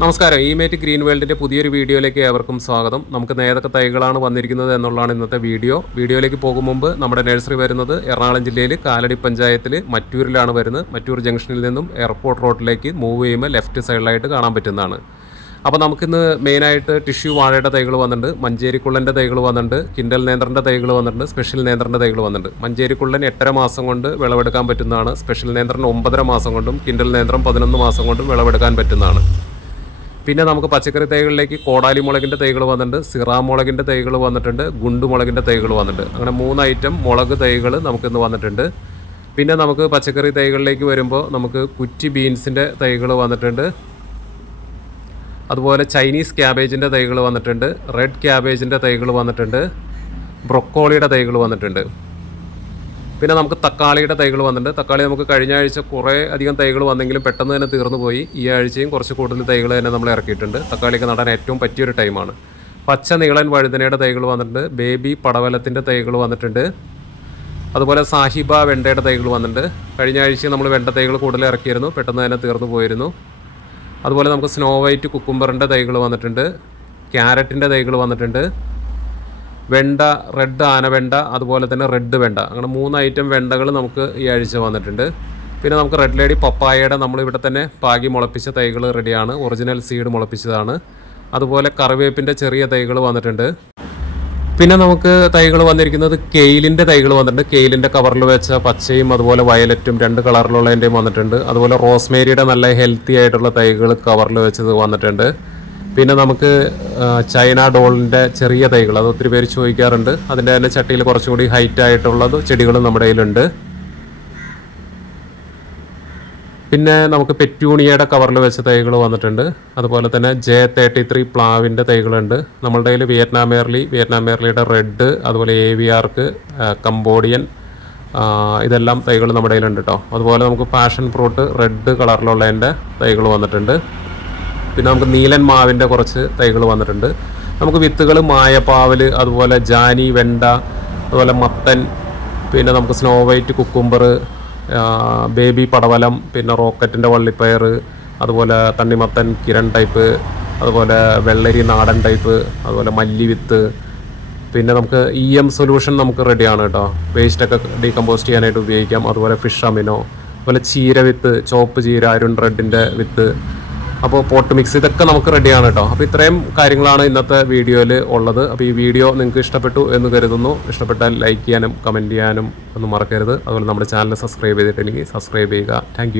നമസ്കാരം. ഈ mate green വേൾഡിന്റെ പുതിയൊരു വീഡിയോയിലേക്ക് ഏവർക്കും സ്വാഗതം. നമുക്ക് നേതൊക്കെ തൈകളാണ് വന്നിരിക്കുന്നത് എന്നുള്ളതാണ് ഇന്നത്തെ വീഡിയോ. വീഡിയോയിലേക്ക് പോകും മുമ്പ് നമ്മുടെ നഴ്സറി വരുന്നത് എറണാകുളം ജില്ലയിൽ കാലടി പഞ്ചായത്തിൽ മറ്റൂരിലാണ് വരുന്നത്. മറ്റൂർ ജംഗ്ഷനിൽ നിന്നും എയർപോർട്ട് റോഡിലേക്ക് മൂവ് ചെയ്യുമ്പോൾ ലെഫ്റ്റ് സൈഡിലായിട്ട് കാണാൻ പറ്റുന്നതാണ്. അപ്പോൾ നമുക്കിന്ന് മെയിനായിട്ട് ടിഷ്യൂ വാഴയുടെ തൈകൾ വന്നിട്ടുണ്ട് മഞ്ചേരിക്കുള്ളന്റെ തൈകൾ വന്നിട്ടുണ്ട് കിൻഡൽ നേന്ത്രന്റെ തൈകൾ വന്നിട്ടുണ്ട് സ്പെഷ്യൽ നേന്ത്രന്റെ തൈകൾ വന്നിട്ടുണ്ട്. മഞ്ചേരിക്കുള്ളൻ എട്ടര മാസം കൊണ്ട് വിളവെടുക്കാൻ പറ്റുന്നതാണ് സ്പെഷ്യൽ നേന്ത്രൻ ഒമ്പതര മാസം കൊണ്ടും കിൻഡൽ നേന്ത്രം പതിനൊന്ന് മാസം കൊണ്ടും വിളവെടുക്കാൻ പറ്റുന്നതാണ്. പിന്നെ നമുക്ക് പച്ചക്കറി തൈകളിലേക്ക് കോടാലി മുളകിന്റെ തൈകൾ വന്നിട്ടുണ്ട് സിറാ മുളകിന്റെ തൈകൾ വന്നിട്ടുണ്ട് ഗുണ്ടുമുളകിന്റെ തൈകൾ വന്നിട്ടുണ്ട്. അങ്ങനെ മൂന്ന് ഐറ്റം മുളക് തൈകൾ നമുക്കിന്ന് വന്നിട്ടുണ്ട്. പിന്നെ നമുക്ക് പച്ചക്കറി തൈകളിലേക്ക് വരുമ്പോൾ നമുക്ക് കുറ്റി ബീൻസിന്റെ തൈകൾ വന്നിട്ടുണ്ട്. അതുപോലെ ചൈനീസ് ക്യാബേജിന്റെ തൈകൾ വന്നിട്ടുണ്ട് റെഡ് ക്യാബേജിന്റെ തൈകൾ വന്നിട്ടുണ്ട് ബ്രൊക്കോളിയുടെ തൈകൾ വന്നിട്ടുണ്ട്. പിന്നെ നമുക്ക് തക്കാളിയുടെ തൈകൾ വന്നിട്ടുണ്ട്. തക്കാളി നമുക്ക് കഴിഞ്ഞ ആഴ്ച കുറേ അധികം തൈകൾ വന്നെങ്കിലും പെട്ടെന്ന് തന്നെ തീർന്നു പോയി. ഈ ആഴ്ചയും കുറച്ച് കൂടുതൽ തൈകൾ തന്നെ നമ്മൾ ഇറക്കിയിട്ടുണ്ട്. തക്കാളിയൊക്കെ നടാൻ ഏറ്റവും പറ്റിയൊരു ടൈമാണ് പച്ച നീളൻ വഴുതനയുടെ തൈകൾ വന്നിട്ടുണ്ട്. ബേബി പടവലത്തിന്റെ തൈകൾ വന്നിട്ടുണ്ട്. അതുപോലെ സാഹിബ വെണ്ടയുടെ തൈകൾ വന്നിട്ടുണ്ട്. കഴിഞ്ഞ ആഴ്ച നമ്മൾ വെണ്ട തൈകൾ കൂടുതൽ ഇറക്കിയിരുന്നു. പെട്ടെന്ന് തന്നെ തീർന്നു പോയിരുന്നു. അതുപോലെ നമുക്ക് സ്നോ വൈറ്റ് കുക്കുംബറിന്റെ തൈകൾ വന്നിട്ടുണ്ട്. ക്യാരറ്റിന്റെ തൈകൾ വന്നിട്ടുണ്ട്. വെണ്ട റെഡ് ആന വെണ്ട അതുപോലെ തന്നെ റെഡ് വെണ്ട. അങ്ങനെ മൂന്ന് ഐറ്റം വെണ്ടകൾ നമുക്ക് ഈ ആഴ്ച വന്നിട്ടുണ്ട്. പിന്നെ നമുക്ക് റെഡ് ലേഡി പപ്പായയുടെ നമ്മൾ ഇവിടെ തന്നെ പാകി മുളപ്പിച്ച തൈകൾ റെഡിയാണ് ഒറിജിനൽ സീഡ് മുളപ്പിച്ചതാണ്. അതുപോലെ കറിവേപ്പിന്റെ ചെറിയ തൈകൾ വന്നിട്ടുണ്ട്. പിന്നെ നമുക്ക് തൈകൾ വന്നിരിക്കുന്നത് കെയിലിന്റെ തൈകൾ വന്നിട്ടുണ്ട്. കെയിലിന്റെ കവറിൽ വെച്ച പച്ചയും അതുപോലെ വയലറ്റും രണ്ട് കളറിലുള്ളതിന്റെയും വന്നിട്ടുണ്ട്. അതുപോലെ റോസ്മേരിയുടെ നല്ല ഹെൽത്തി ആയിട്ടുള്ള തൈകൾ കവറിൽ വെച്ചത് വന്നിട്ടുണ്ട്. പിന്നെ നമുക്ക് ചൈന ഡോളിന്റെ ചെറിയ തൈകൾ അത് ഒത്തിരി പേര് ചോദിക്കാറുണ്ട്. അതിന്റെ തന്നെ ചട്ടിയിൽ കുറച്ചുകൂടി ഹൈറ്റ് ആയിട്ടുള്ളത് ചെടികളും നമ്മുടെ കയ്യിലുണ്ട്. പിന്നെ നമുക്ക് പെറ്റൂണിയയുടെ കവറിൽ വെച്ച തൈകൾ വന്നിട്ടുണ്ട്. അതുപോലെ തന്നെ ജെ തേർട്ടി ത്രീ പ്ലാവിന്റെ തൈകളുണ്ട്. നമ്മളുടെ കയ്യിൽ വിയറ്റ്നാം എയർലി വിയറ്റ്നാം എയർലിയുടെ റെഡ് അതുപോലെ എ വി ആർക്ക് കംബോഡിയൻ ഇതെല്ലാം തൈകൾ നമ്മുടെ കയ്യിലുണ്ട് കേട്ടോ അതുപോലെ നമുക്ക് പാഷൻ ഫ്രൂട്ട് റെഡ് കളറിലുള്ളതിന്റെ തൈകൾ വന്നിട്ടുണ്ട്. പിന്നെ നമുക്ക് നീലൻ മാവിന്റെ കുറച്ച് തൈകൾ വന്നിട്ടുണ്ട്. നമുക്ക് വിത്തുകൾ മായപ്പാവൽ അതുപോലെ ജാനി വെണ്ട അതുപോലെ മത്തൻ പിന്നെ നമുക്ക് സ്നോ വൈറ്റ് കുക്കുംബർ ബേബി പടവലം പിന്നെ റോക്കറ്റിന്റെ വള്ളിപ്പയർ അതുപോലെ തണ്ണിമത്തൻ കിരൺ ടൈപ്പ് അതുപോലെ വെള്ളരി നാടൻ ടൈപ്പ് അതുപോലെ മല്ലി വിത്ത് പിന്നെ നമുക്ക് ഇ എം സൊല്യൂഷൻ നമുക്ക് റെഡിയാണ് കേട്ടോ വേസ്റ്റൊക്കെ ഡീകമ്പോസ്റ്റ് ചെയ്യാനായിട്ട് ഉപയോഗിക്കാം. അതുപോലെ ഫിഷ് അമിനോ അതുപോലെ ചീര വിത്ത് ചോപ്പ് ചീര അരുൺ റെഡിന്റെ വിത്ത് അപ്പോൾ പോട്ട് മിക്സ് ഇതൊക്കെ നമുക്ക് റെഡിയാണ് കേട്ടോ. അപ്പോൾ ഇത്രയും കാര്യങ്ങളാണ് ഇന്നത്തെ വീഡിയോയിൽ ഉള്ളത്. അപ്പോൾ ഈ വീഡിയോ നിങ്ങൾക്ക് ഇഷ്ടപ്പെട്ടു എന്ന് കരുതുന്നു. ഇഷ്ടപ്പെട്ടാൽ ലൈക്ക് ചെയ്യാനും കമന്റ് ചെയ്യാനും ഒന്നും മറക്കരുത്. അതുപോലെ നമ്മുടെ ചാനൽ സബ്സ്ക്രൈബ് ചെയ്തിട്ടില്ലെങ്കിൽ സബ്സ്ക്രൈബ് ചെയ്യുക. താങ്ക്